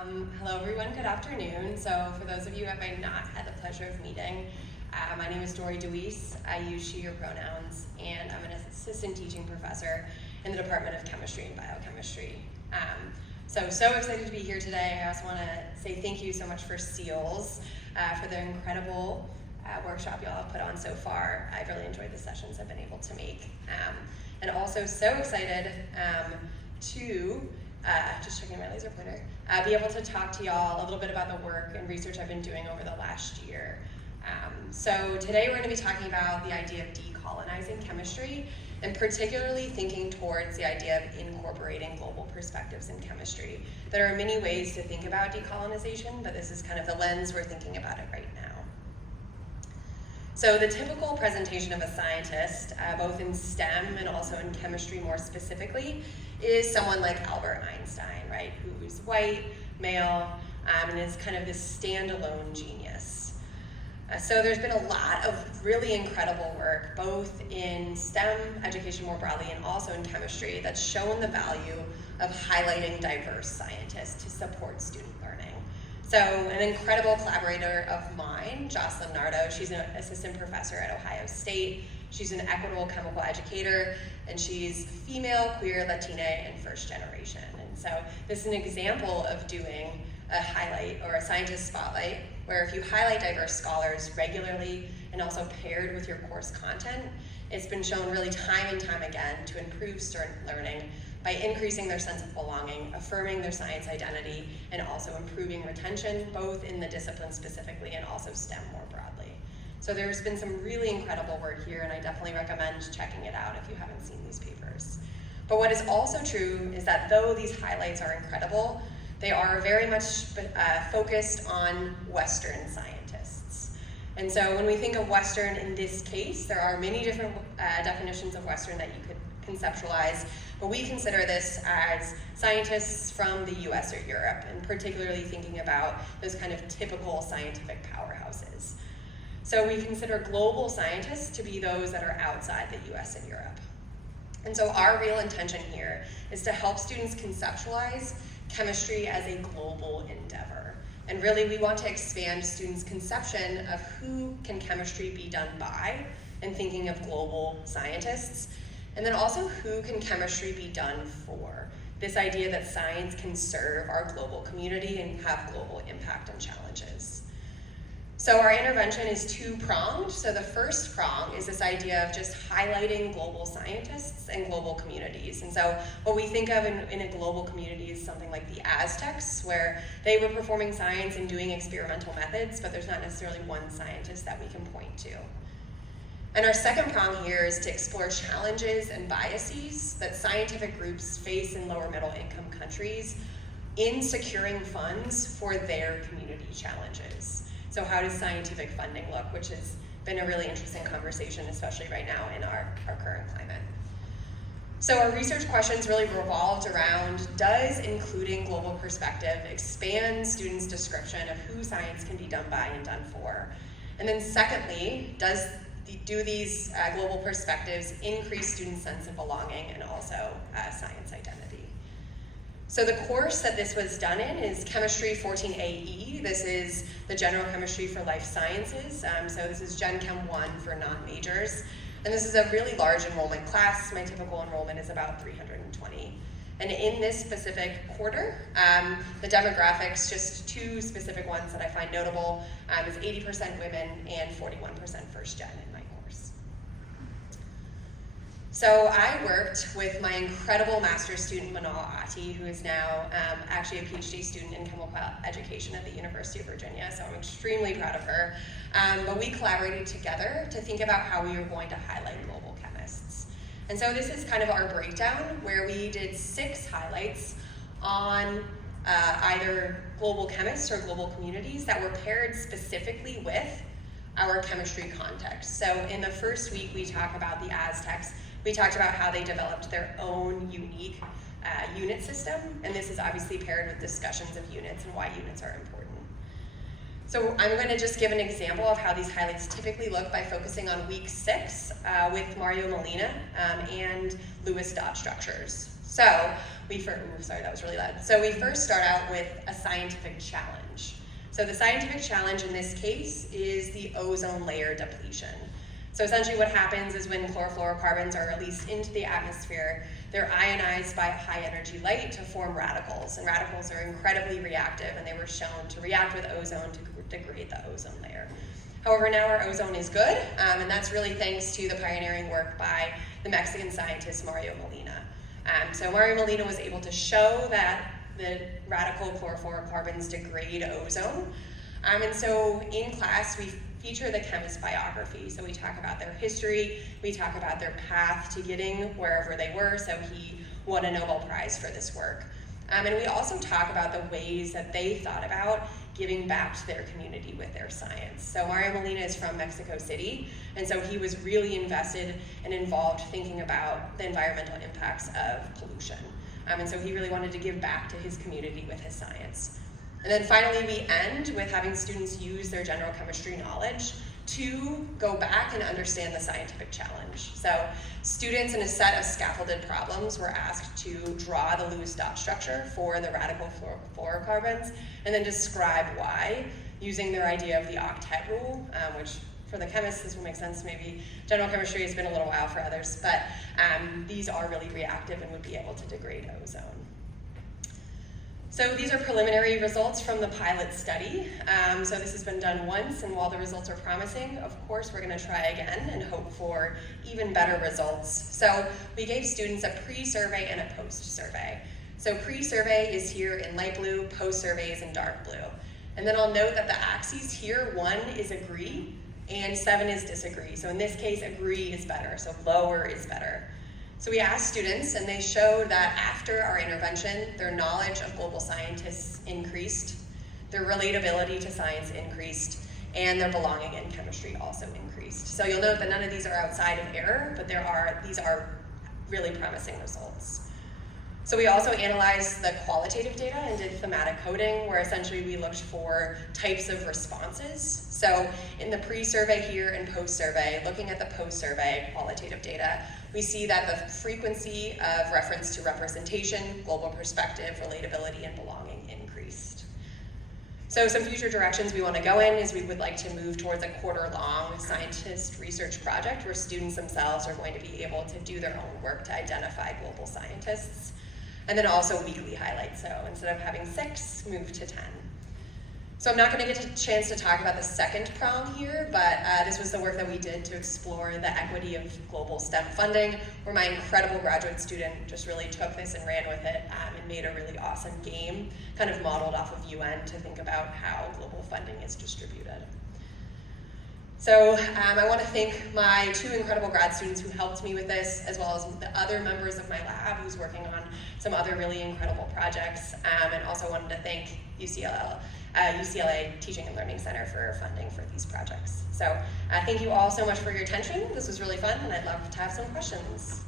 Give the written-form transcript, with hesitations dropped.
Hello everyone, good afternoon. So for those of you who have not had the pleasure of meeting, my name is Dory DeWeese. I use she, her pronouns, and I'm an assistant teaching professor in the Department of Chemistry and Biochemistry. So excited to be here today. I also want to say thank you so much for SEALS for the incredible workshop y'all have put on so far. I've really enjoyed the sessions I've been able to make. And also so excited to just checking my laser pointer, be able to talk to y'all a little bit about the work and research I've been doing over the last year. So today we're going to be talking about the idea of decolonizing chemistry, and particularly thinking towards the idea of incorporating global perspectives in chemistry. There are many ways to think about decolonization, but this is kind of the lens we're thinking about it right now. So the typical presentation of a scientist, both in STEM and also in chemistry more specifically, is someone like Albert Einstein, right? Who's white, male, and is kind of this standalone genius. So there's been a lot of really incredible work, both in STEM education more broadly and also in chemistry, that's shown the value of highlighting diverse scientists to support student learning. So an incredible collaborator of mine, Jocelyn Nardo, she's an assistant professor at Ohio State. She's an equitable chemical educator, and she's female, queer, Latina, and first generation. And so this is an example of doing a highlight or a scientist spotlight, where if you highlight diverse scholars regularly and also paired with your course content, it's been shown really time and time again to improve student learning by increasing their sense of belonging, affirming their science identity, and also improving retention, both in the discipline specifically and also STEM more broadly. So there's been some really incredible work here, and I definitely recommend checking it out if you haven't seen these papers. But what is also true is that though these highlights are incredible, they are very much focused on Western scientists. And so when we think of Western in this case, there are many different definitions of Western that you could conceptualize, but we consider this as scientists from the US or Europe, and particularly thinking about those kind of typical scientific powerhouses. So we consider global scientists to be those that are outside the US and Europe. And so our real intention here is to help students conceptualize chemistry as a global endeavor. And really we want to expand students' conception of who can chemistry be done by, and thinking of global scientists. And then also who can chemistry be done for? This idea that science can serve our global community and have global impact and challenges. So our intervention is two-pronged. So the first prong is this idea of just highlighting global scientists and global communities. And so what we think of in a global community is something like the Aztecs, where they were performing science and doing experimental methods, but there's not necessarily one scientist that we can point to. And our second prong here is to explore challenges and biases that scientific groups face in lower middle income countries in securing funds for their community challenges. So how does scientific funding look, which has been a really interesting conversation, especially right now in our current climate. So our research questions really revolved around, does including global perspective expand students' description of who science can be done by and done for? And then secondly, do these global perspectives increase students' sense of belonging and also science identity? So the course that this was done in is Chemistry 14AE. This is the General Chemistry for Life Sciences. So this is Gen Chem 1 for non-majors. And this is a really large enrollment class. My typical enrollment is about 320. And in this specific quarter, the demographics, just two specific ones that I find notable, is 80% women and 41% first gen in my course. So I worked with my incredible master's student, Manal Ati, who is now actually a PhD student in chemical education at the University of Virginia, so I'm extremely proud of her. But we collaborated together to think about how we were going to highlight global chemists. And so this is kind of our breakdown, where we did 6 highlights on either global chemists or global communities that were paired specifically with our chemistry context. So in the first week, we talked about the Aztecs. We talked about how they developed their own unique unit system, and this is obviously paired with discussions of units and why units are important. So I'm going to just give an example of how these highlights typically look by focusing on week 6 with Mario Molina and Lewis dot structures. So sorry, that was really loud. So we first start out with a scientific challenge. So the scientific challenge in this case is the ozone layer depletion. So essentially what happens is when chlorofluorocarbons are released into the atmosphere, they're ionized by high energy light to form radicals. And radicals are incredibly reactive, and they were shown to react with ozone to degrade the ozone layer. However, now our ozone is good, and that's really thanks to the pioneering work by the Mexican scientist Mario Molina. So Mario Molina was able to show that the radical chlorofluorocarbons degrade ozone. And so in class, we feature the chemist biography. So we talk about their history, we talk about their path to getting wherever they were. So he won a Nobel Prize for this work. And we also talk about the ways that they thought about giving back to their community with their science. So Mario Molina is from Mexico City, and so he was really invested and involved thinking about the environmental impacts of pollution. And so he really wanted to give back to his community with his science. And then finally, we end with having students use their general chemistry knowledge to go back and understand the scientific challenge. So students in a set of scaffolded problems were asked to draw the Lewis dot structure for the radical fluorocarbons and then describe why, using their idea of the octet rule, which for the chemists this will make sense. Maybe general chemistry has been a little while for others, but these are really reactive and would be able to degrade ozone. So these are preliminary results from the pilot study. So this has been done once, and while the results are promising, of course, we're going to try again and hope for even better results. So we gave students a pre-survey and a post-survey. So pre-survey is here in light blue, post-survey is in dark blue. And then I'll note that the axes here, 1 is agree, and 7 is disagree. So in this case, agree is better, so lower is better. So we asked students, and they showed that after our intervention, their knowledge of global scientists increased, their relatability to science increased, and their belonging in chemistry also increased. So you'll note that none of these are outside of error, but these are really promising results. So we also analyzed the qualitative data and did thematic coding, where essentially we looked for types of responses. So in the pre-survey here and post-survey, looking at the post-survey qualitative data, we see that the frequency of reference to representation, global perspective, relatability, and belonging increased. So some future directions we want to go in is we would like to move towards a quarter-long scientist research project where students themselves are going to be able to do their own work to identify global scientists. And then also weekly highlights, so instead of having 6, move to 10. So I'm not going to get a chance to talk about the second prong here, but this was the work that we did to explore the equity of global STEM funding, where my incredible graduate student just really took this and ran with it and made a really awesome game, kind of modeled off of UN to think about how global funding is distributed. So I want to thank my 2 incredible grad students who helped me with this, as well as the other members of my lab who's working on some other really incredible projects, and also wanted to thank UCLA Teaching and Learning Center for funding for these projects. So thank you all so much for your attention. This was really fun, and I'd love to have some questions.